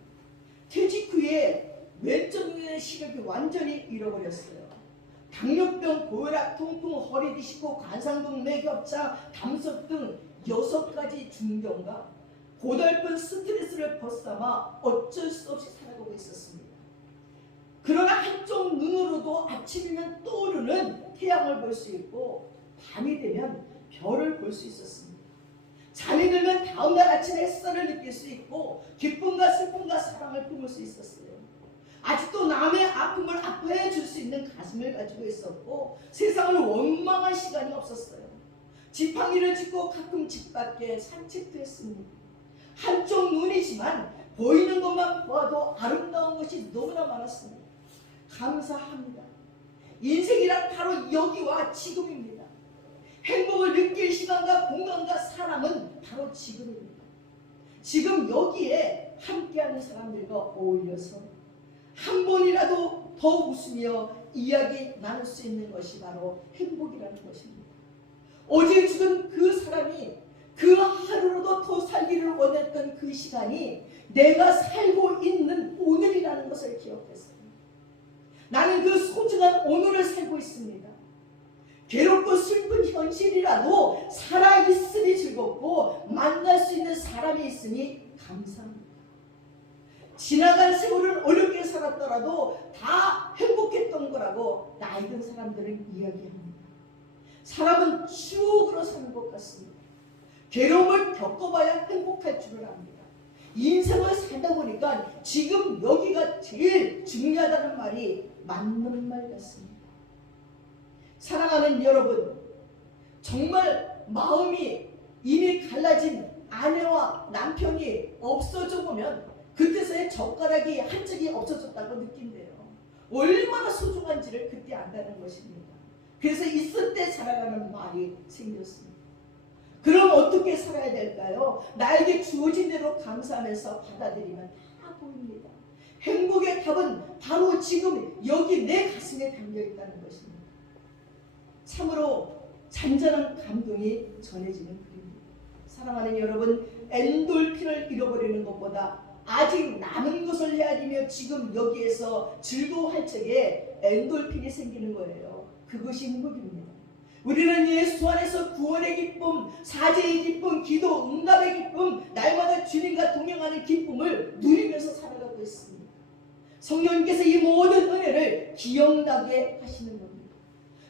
퇴직 후에 왼쪽 눈의 시력이 완전히 잃어버렸어요. 당뇨병, 고혈압, 통풍, 허리 디스크, 관상동 뇌격차, 담석 등 6가지 중병과 고달픈 스트레스를 벗삼아 어쩔 수 없이 살아가고 있었습니다. 그러나 한쪽 눈으로도 아침이면 떠오르는 태양을 볼 수 있고 밤이 되면 별을 볼 수 있었습니다. 잠이 들면 다음날 아침 햇살을 느낄 수 있고 기쁨과 슬픔과 사랑을 품을 수 있었어요. 아직도 남의 아픔을 아파해 줄 수 있는 가슴을 가지고 있었고 세상을 원망할 시간이 없었어요. 지팡이를 짚고 가끔 집 밖에 산책도 했습니다. 한쪽 눈이지만 보이는 것만 보아도 아름다운 것이 너무나 많았습니다. 감사합니다. 인생이란 바로 여기와 지금입니다. 행복을 느낄 시간과 공간과 사람은 바로 지금입니다. 지금 여기에 함께하는 사람들과 어울려서 한 번이라도 더 웃으며 이야기 나눌 수 있는 것이 바로 행복이라는 것입니다. 어제 죽은 그 사람이 그 하루로도 더 살기를 원했던 그 시간이 내가 살고 있는 오늘이라는 것을 기억했어요. 나는 그 소중한 오늘을 살고 있습니다. 괴롭고 슬픈 현실이라도 살아있으니 즐겁고 만날 수 있는 사람이 있으니 감사합니다. 지나간 세월을 어렵게 살았더라도 다 행복했던 거라고 나이 든 사람들은 이야기합니다. 사람은 추억으로 사는 것 같습니다. 괴로움을 겪어봐야 행복할 줄을 압니다. 인생을 살다 보니까 지금 여기가 제일 중요하다는 말이 맞는 말 같습니다. 사랑하는 여러분, 정말 마음이 이미 갈라진 아내와 남편이 없어져 보면 그때서야 젓가락이 한 짝이 없어졌다고 느낀대요. 얼마나 소중한지를 그때 안다는 것입니다. 그래서 있을 때 살아가는 말이 생겼습니다. 그럼 어떻게 살아야 될까요? 나에게 주어진 대로 감사하면서 받아들이면 다 보입니다. 행복의 답은 바로 지금 여기 내 가슴에 담겨있다는 것입니다. 참으로 잔잔한 감동이 전해지는 글입니다. 사랑하는 여러분, 엔돌핀을 잃어버리는 것보다 아직 남은 것을 헤아리며 지금 여기에서 즐거워할 적에 엔돌핀이 생기는 거예요. 그것이 행복입니다. 우리는 예수 안에서 구원의 기쁨, 사죄의 기쁨, 기도 응답의 기쁨, 날마다 주님과 동행하는 기쁨을 누리면서 살아가고 있습니다. 성령님께서 이 모든 은혜를 기억나게 하시는 겁니다.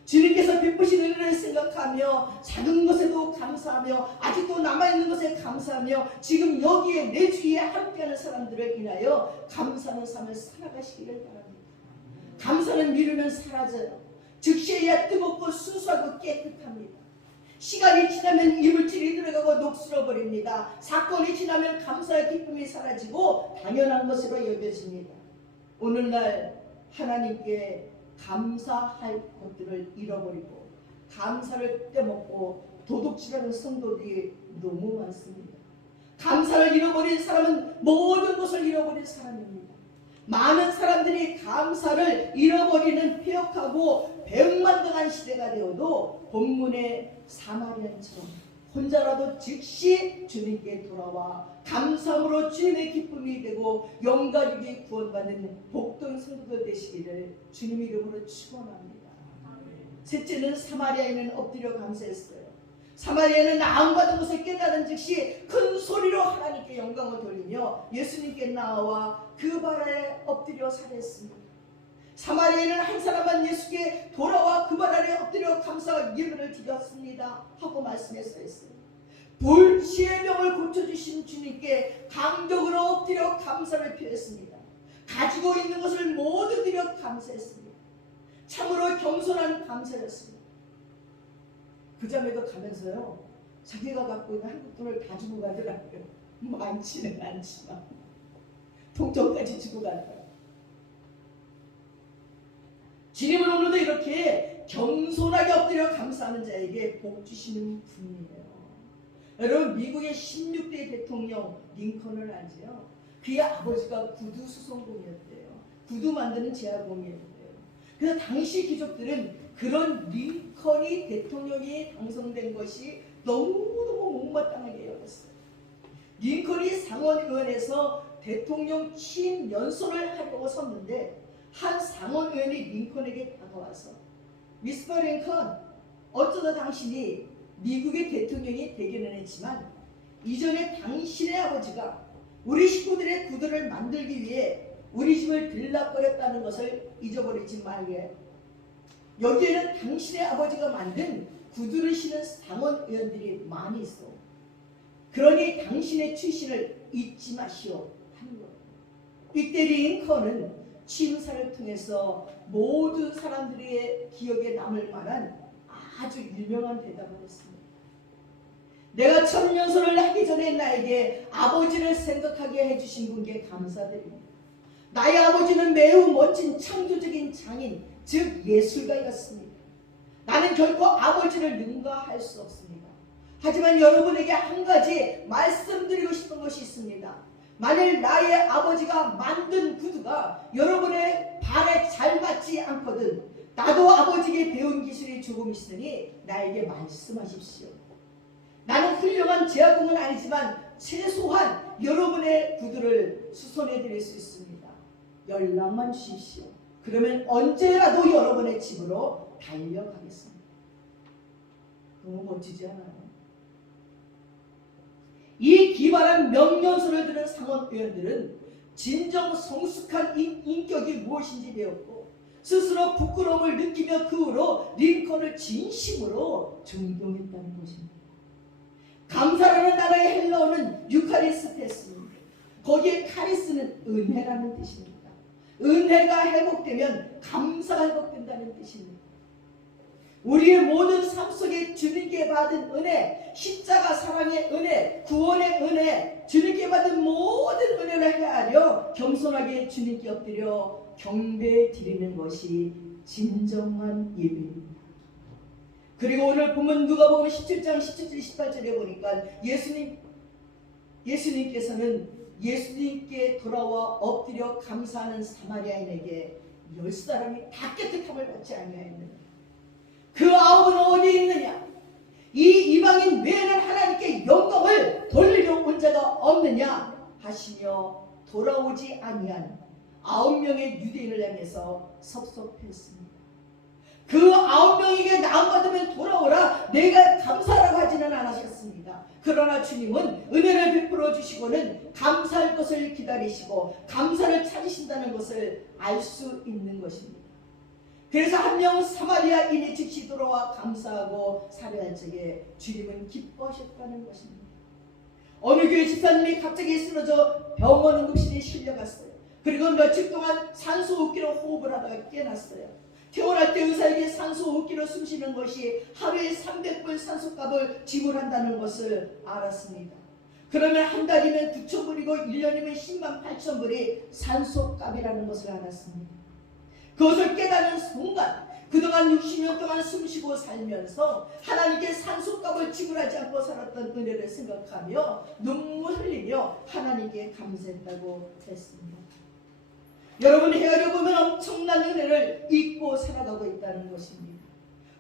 주님께서 베푸신 은혜를 생각하며 작은 것에도 감사하며 아직도 남아있는 것에 감사하며 지금 여기에 내 주위에 함께하는 사람들을 인하여 감사하는 삶을 살아가시기를 바랍니다. 감사는 미루면 사라져요. 즉시해야 뜨겁고 순수하고 깨끗합니다. 시간이 지나면 이물질이 들어가고 녹슬어버립니다. 사건이 지나면 감사의 기쁨이 사라지고 당연한 것으로 여겨집니다. 오늘날 하나님께 감사할 것들을 잃어버리고 감사를 떼먹고 도둑질하는 성도들이 너무 많습니다. 감사를 잃어버린 사람은 모든 것을 잃어버린 사람입니다. 많은 사람들이 감사를 잃어버리는 폐역하고 배은망덕한 시대가 되어도 본문의 사마리아인처럼 혼자라도 즉시 주님께 돌아와 감사함으로 주님의 기쁨이 되고 영과 육이 구원받는 복된 성도들 되시기를 주님 이름으로 축원합니다. 셋째는 사마리아인은 엎드려 감사했어요. 사마리아는 나음받은 것을 깨달은 즉시 큰 소리로 하나님께 영광을 돌리며 예수님께 나와 그 발 아래 엎드려 살했습니다. 사마리아인은 한 사람만 예수께 돌아와 그 발 아래 엎드려 감사와 예배를 드렸습니다 하고 말씀에 써있어요. 불치의 병을 고쳐주신 주님께 강적으로 엎드려 감사를 표했습니다. 가지고 있는 것을 모두 드려 감사했습니다. 참으로 겸손한 감사였습니다. 그 자매도 가면서요, 자기가 갖고 있는 한국 돈을 다 주고 가더라고요. 많지는 않지만 통장까지 주고 가더라고요. 주님은 오늘도 이렇게 겸손하게 엎드려 감사하는 자에게 복 주시는 분이에요. 여러분, 미국의 16대 대통령 링컨을 알지요? 그의 아버지가 구두 수송공이었대요. 구두 만드는 제화공이었대요. 그래서 당시 귀족들은 그런 링컨이 대통령이 당선된 것이 너무너무 못마땅하게 여겼어요. 링컨이 상원의원에서 대통령 취임 연설을 하려고 섰는데 한 상원의원이 링컨에게 다가와서 미스터 링컨, 어쩌다 당신이 미국의 대통령이 되기는 했지만 이전에 당신의 아버지가 우리 식구들의 구두를 만들기 위해 우리 집을 들락거렸다는 것을 잊어버리지 말게. 여기에는 당신의 아버지가 만든 구두를 신은 상원의원들이 많이 있어. 그러니 당신의 출신을 잊지 마시오 하는 거예요. 이때 링컨은 취임사를 통해서 모든 사람들의 기억에 남을 만한 아주 유명한 대답을 했습니다. 내가 천년설을 하기 전에 나에게 아버지를 생각하게 해주신 분께 감사드립니다. 나의 아버지는 매우 멋진 창조적인 장인, 즉 예술가였습니다. 나는 결코 아버지를 능가할 수 없습니다. 하지만 여러분에게 한 가지 말씀드리고 싶은 것이 있습니다. 만일 나의 아버지가 만든 구두가 여러분의 발에 잘 맞지 않거든 나도 아버지에게 배운 기술이 조금 있으니 나에게 말씀하십시오. 나는 훌륭한 제화공은 아니지만 최소한 여러분의 구두를 수선해 드릴 수 있습니다. 연락만 주십시오. 그러면 언제라도 여러분의 집으로 달려가겠습니다. 너무 멋지지 않아요? 이 기발한 명령서를 들은 상원의원들은 진정 성숙한 인격이 무엇인지 배웠고 스스로 부끄러움을 느끼며 그 후로 링컨을 진심으로 존경했다는 것입니다. 감사라는 단어의 헬라어는 유카리스테스입니다. 거기에 카리스는 은혜라는 뜻입니다. 은혜가 회복되면 감사가 회복된다는 뜻입니다. 우리의 모든 삶 속에 주님께 받은 은혜, 십자가 사랑의 은혜, 구원의 은혜, 주님께 받은 모든 은혜를 헤아려 겸손하게 주님께 엎드려 경배 드리는 것이 진정한 예배입니다. 그리고 오늘 보면 누가복음 17장 17절 18절에 보니까 예수님께서는 예수님께 돌아와 엎드려 감사하는 사마리아인에게 10사람이 다 깨끗함을 받지 아니하였느냐. 그 아홉은 어디 있느냐. 이 이방인 외에는 하나님께 영광을 돌리려 온 자가 없느냐 하시며 돌아오지 아니한 9명의 유대인을 향해서 섭섭했습니다. 그 9명에게 나음받으면 돌아오라 내가 감사라고 하지는 않으셨습니다. 그러나 주님은 은혜를 베풀어 주시고는 감사할 것을 기다리시고 감사를 찾으신다는 것을 알 수 있는 것입니다. 그래서 한 명 사마리아인이 즉시 돌아와 감사하고 사례할 적에 주님은 기뻐하셨다는 것입니다. 어느 교회 집사님이 갑자기 쓰러져 병원 응급실에 실려갔어요. 그리고 며칠 동안 산소호흡기로 호흡을 하다가 깨났어요. 태어날 때 의사에게 산소호흡기로 숨쉬는 것이 하루에 300불 산소값을 지불한다는 것을 알았습니다. 그러면 한 달이면 9,000불이고 1년이면 10만 8,000불이 산소값이라는 것을 알았습니다. 그것을 깨닫는 순간 그동안 60년 동안 숨쉬고 살면서 하나님께 산소값을 지불하지 않고 살았던 은혜를 생각하며 눈물 흘리며 하나님께 감사했다고 했습니다. 여러분 헤아려보면 엄청난 은혜를 잊고 살아가고 있다는 것입니다.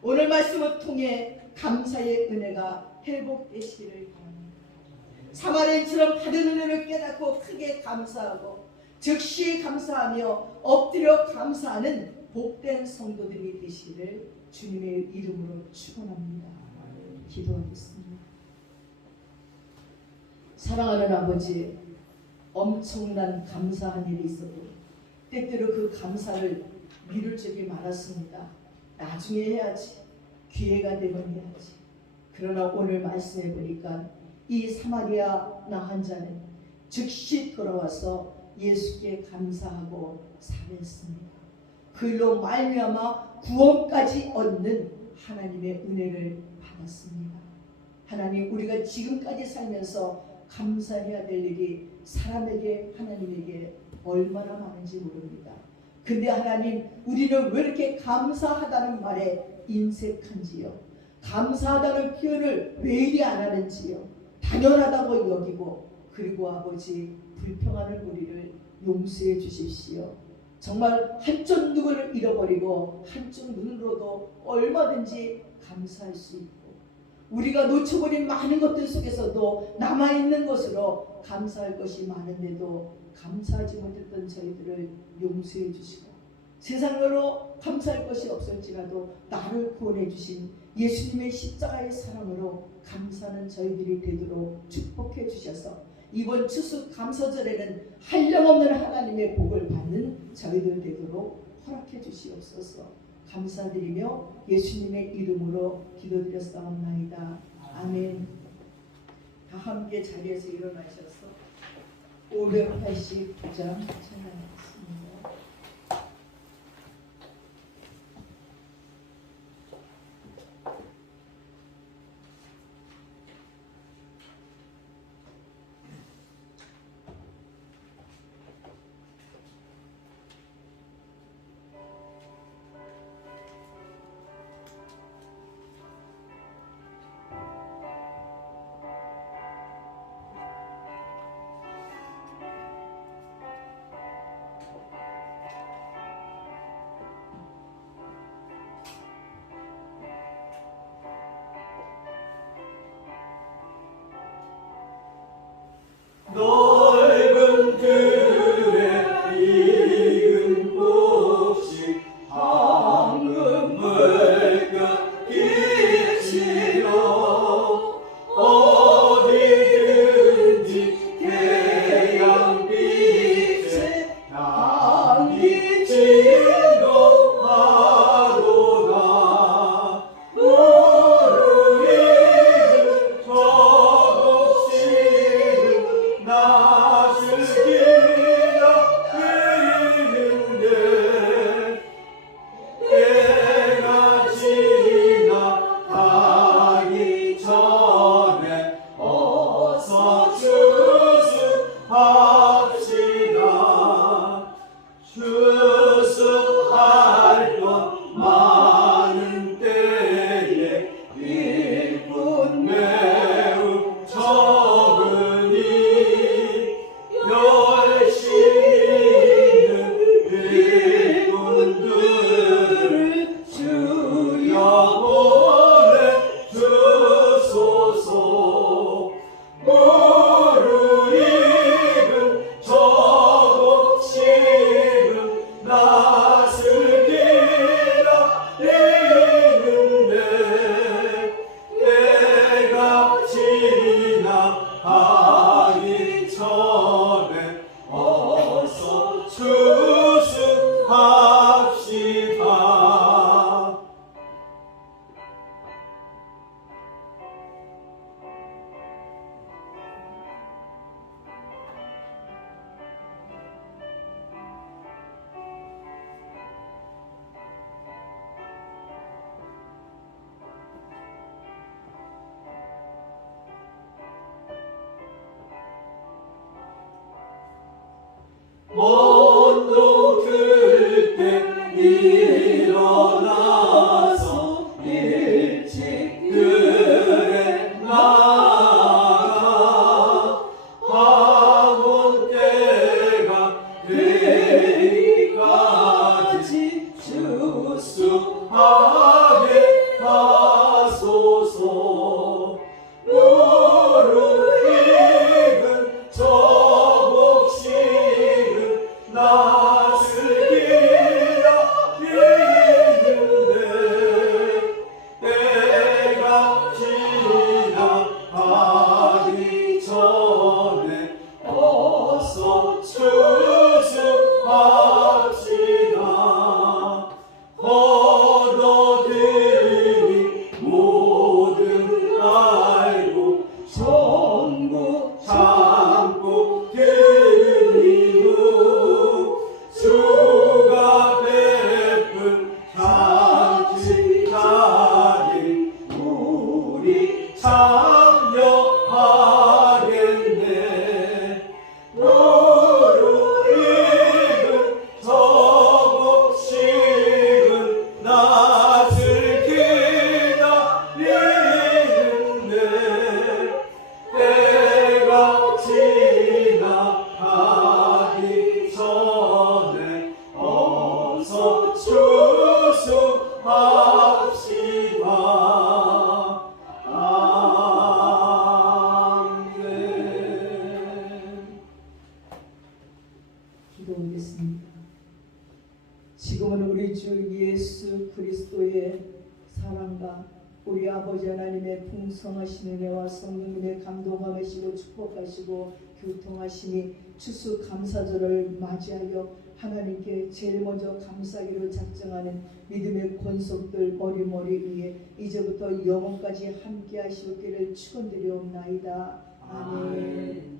오늘 말씀을 통해 감사의 은혜가 회복되시기를 바랍니다. 사마리아인처럼 받은 은혜를 깨닫고 크게 감사하고 즉시 감사하며 엎드려 감사하는 복된 성도들이 되시기를 주님의 이름으로 축원합니다. 기도하겠습니다. 사랑하는 아버지, 엄청난 감사한 일이 있어도 때때로 그 감사를 미룰 적이 많았습니다. 나중에 해야지, 기회가 되면 해야지. 그러나 오늘 말씀해 보니까 이 사마리아 나 환자는 즉시 돌아와서 예수께 감사하고 살았습니다. 그로 말미암아 구원까지 얻는 하나님의 은혜를 받았습니다. 하나님, 우리가 지금까지 살면서 감사해야 될 일이 사람에게 하나님에게 얼마나 많은지 모릅니다. 근데 하나님, 우리는 왜 이렇게 감사하다는 말에 인색한지요? 감사하다는 표현을 왜 이리 안 하는지요? 당연하다고 여기고, 그리고 아버지, 불평하는 우리를 용서해 주십시오. 정말 한쪽 눈을 잃어버리고 한쪽 눈으로도 얼마든지 감사할 수 있고, 우리가 놓쳐버린 많은 것들 속에서도 남아있는 것으로 감사할 것이 많은데도 감사하지 못했던 저희들을 용서해 주시고, 세상으로 감사할 것이 없을지라도 나를 구원해 주신 예수님의 십자가의 사랑으로 감사하는 저희들이 되도록 축복해 주셔서 이번 추수 감사절에는 한량없는 하나님의 복을 받는 저희들 되도록 허락해 주시옵소서. 감사드리며 예수님의 이름으로 기도드렸사옵나이다. 아멘. 다 함께 자리에서 일어나셔서 589장 찬양하겠습니다. 넓은 들에 익은 곡식 황금을 끼치러 어디든지 태양빛에 향기 진동하도다. 무르익은 저곡식은 낯을 기다리는데 때가 지면 먼 들 때 일어나서 일찍 들에 나가 학원 때가 되기까지 주수하게 하소서. 무르익은 저복식은 낯을 기다리는데 때가 지나가기 전에 어서 추수합시다. 걷어들이 모든 알고 전부 참고 들리고 주가 베푼 잔치자리 우리 참여하겠네. 무르익은 저복식은 낯을 기다리는데 때가 지나가기 전에 어서 추수합시다. 아멘. 기도하겠습니다. 지금은 우리 주 예수 그리스도의 사랑과 우리 아버지 하나님의 풍성하신 은혜와 성령님의 감동하시고 축복하시고 교통하시니 추수감사절을 맞이하여 하나님께 제일 먼저 감사기로 작정하는 믿음의 권속들 머리머리 위에 이제부터 영원까지 함께 하시옵기를 축원드리옵나이다. 아멘.